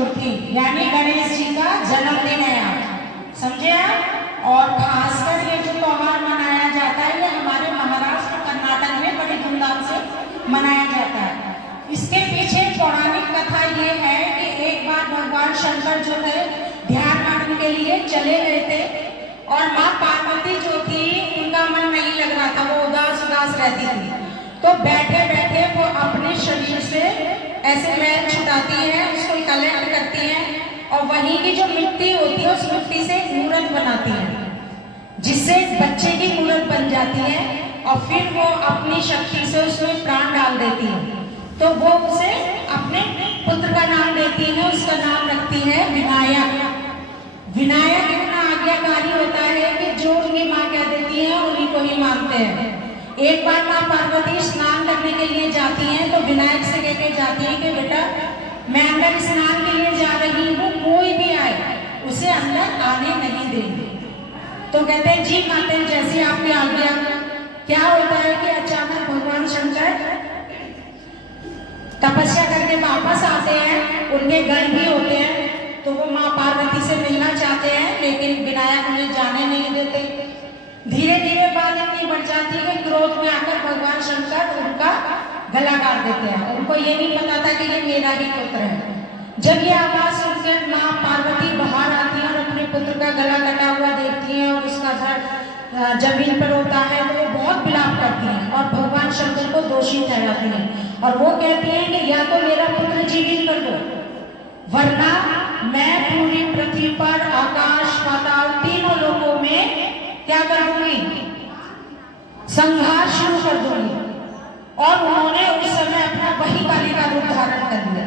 चतुर्थी यानी गणेश जी का जन्मदिन है आज, समझे आप। और खासकर ये जो त्योहार मनाया जाता है ये हमारे महाराष्ट्र कर्नाटक में बड़ी धूमधाम से मनाया जाता है। इसके पीछे पौराणिक कथा ये है कि एक बार भगवान शंकर जो थे ध्यान करने के लिए चले गए थे और माँ पार्वती जो थी उनका मन नहीं लग रहा था, वो उदास उदास रहती थी। तो बैठे बैठे वो अपने शरीर से ऐसे मैल छुटाती है, उसको कलेक्ट करती है और वहीं की जो मिट्टी होती है उस मिट्टी से मूर्त बनाती है, जिससे बच्चे की मूर्त बन जाती है और फिर वो अपनी शक्ति से उसमें प्राण डाल देती है। तो वो उसे अपने पुत्र का नाम देती है, उसका नाम रखती है विनायक। विनायक इतना आज्ञाकारी होता है कि जो उनकी माँ कह देती है उन्हीं को ही मानते हैं। एक बार माँ पार्वती स्नान करने के लिए जाती हैं तो विनायक से कहकर जाती है कि बेटा मैं अंदर स्नान के लिए जा रही हूँ, कोई भी आए उसे अंदर आने नहीं देंगे। तो कहते हैं जी माता जैसी आपकी आज्ञा। क्या होता है कि अचानक भगवान शंकर तपस्या करके वापस आते हैं, उनके गण भी होते हैं, तो वो माँ पार्वती से मिलना चाहते हैं लेकिन विनायक उन्हें जाने नहीं देते। धीरे धीरे बात इतनी बढ़ जाती है कि क्रोध में आकर भगवान शंकर उनका गला काट देते हैं। उनको ये नहीं पता था कि ये मेरा ही पुत्र है। जब ये आवाज सुनकर माँ पार्वती बाहर आती है और अपने पुत्र का गला कटा हुआ देखती है और उसका सर जमीन पर होता है तो वो बहुत विलाप करती हैं और भगवान शंकर को दोषी ठहराती हैं और वो कहती हैं कि या तो मेरा पुत्र जीवित कर दो वरना मैं पूरी पृथ्वी पर आकाश पाताल तीनों लोगों में क्या कर दूंगी, संहार शुरू कर दूंगी। और उन्होंने उस समय अपना वही काली का रूप धारण कर लिया।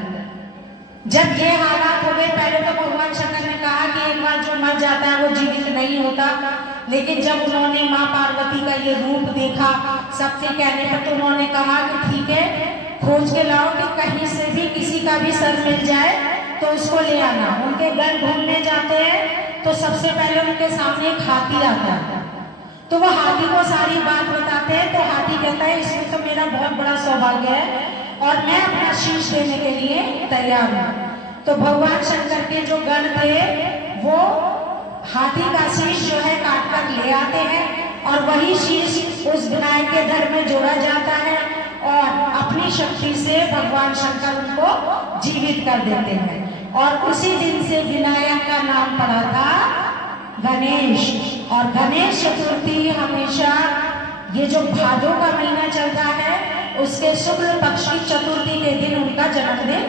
जब ये हालात हो गए, पहले तो भगवान शंकर ने कहा कि एक बार जो मर जाता है वो जीवित नहीं होता, लेकिन जब उन्होंने माँ पार्वती का ये रूप देखा सबके कहने पर तो उन्होंने कहा कि ठीक है खोज के लाओ कि कहीं से भी किसी का भी सर मिल जाए तो उसको ले आना। उनके गण घूमने जाते हैं तो सबसे पहले उनके सामने एक हाथी आता है, तो वो हाथी को सारी बात बताते हैं। तो हाथी कहता है इसमें तो मेरा बहुत बड़ा सौभाग्य है और मैं अपना शीश देने के लिए तैयार हूँ। तो भगवान शंकर के जो गण थे वो हाथी का शीश जो है काट कर ले आते हैं और वही शीश उस विनायक के धड़ में जोड़ा जाता है और अपनी शक्ति से भगवान शंकर उनको जीवित कर देते हैं। और उसी दिन से विनायक का नाम पड़ा था गणेश। और गणेश चतुर्थी हमेशा ये जो भादों का महीना चलता है उसके शुक्ल पक्ष की चतुर्थी के दिन उनका जन्मदिन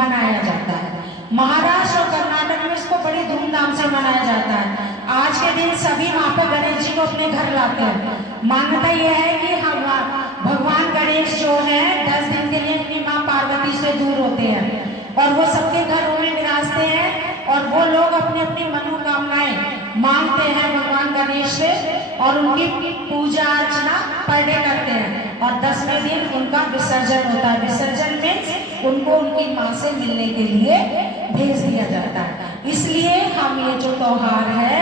मनाया जाता है। महाराष्ट्र और कर्नाटक में इसको बड़ी धूमधाम से मनाया जाता है। आज के दिन सभी वहाँ पर गणेश जी को अपने घर लाते हैं। मान्यता यह है कि हम भगवान गणेश जो है 10 दिन के लिए अपनी माँ पार्वती से दूर होते हैं और वो सबके घरों में विराजते हैं और वो लोग अपनी अपनी मनोकामनाएं मांगते हैं भगवान गणेश से और उनकी पूजा अर्चना पर डे करते हैं और 10वें दिन उनका विसर्जन होता है। विसर्जन में उनको उनकी माँ से मिलने के लिए भेज दिया जाता है। इसलिए हम ये जो त्योहार है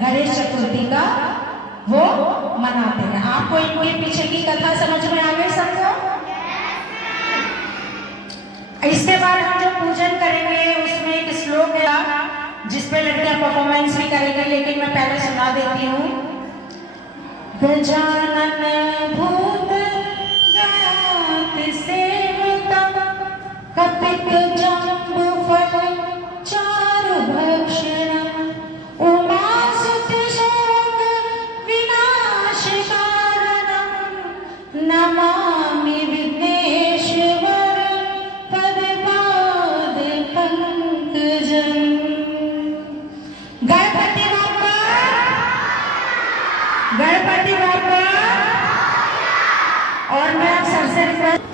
गणेश चतुर्थी का वो मनाते हैं। आपको इनके पीछे की कथा समझ में आ गई समझो। इसके बाद हम जो पूजन करेंगे उसमें एक श्लोक है जिसपे लड़कियां परफॉर्मेंस भी करेंगे, लेकिन मैं पहले सुना देती हूँ। गजानन भूत गणात सेवितम् कपित जम्बू फल चारु भक्षणम् उमासुत शोक विनाश कारणम् नमामि विघ्नेश्वर पदपाद पंकजम्। गणपति बाप्पा। और मैं आप सबसे रिक्वेस्ट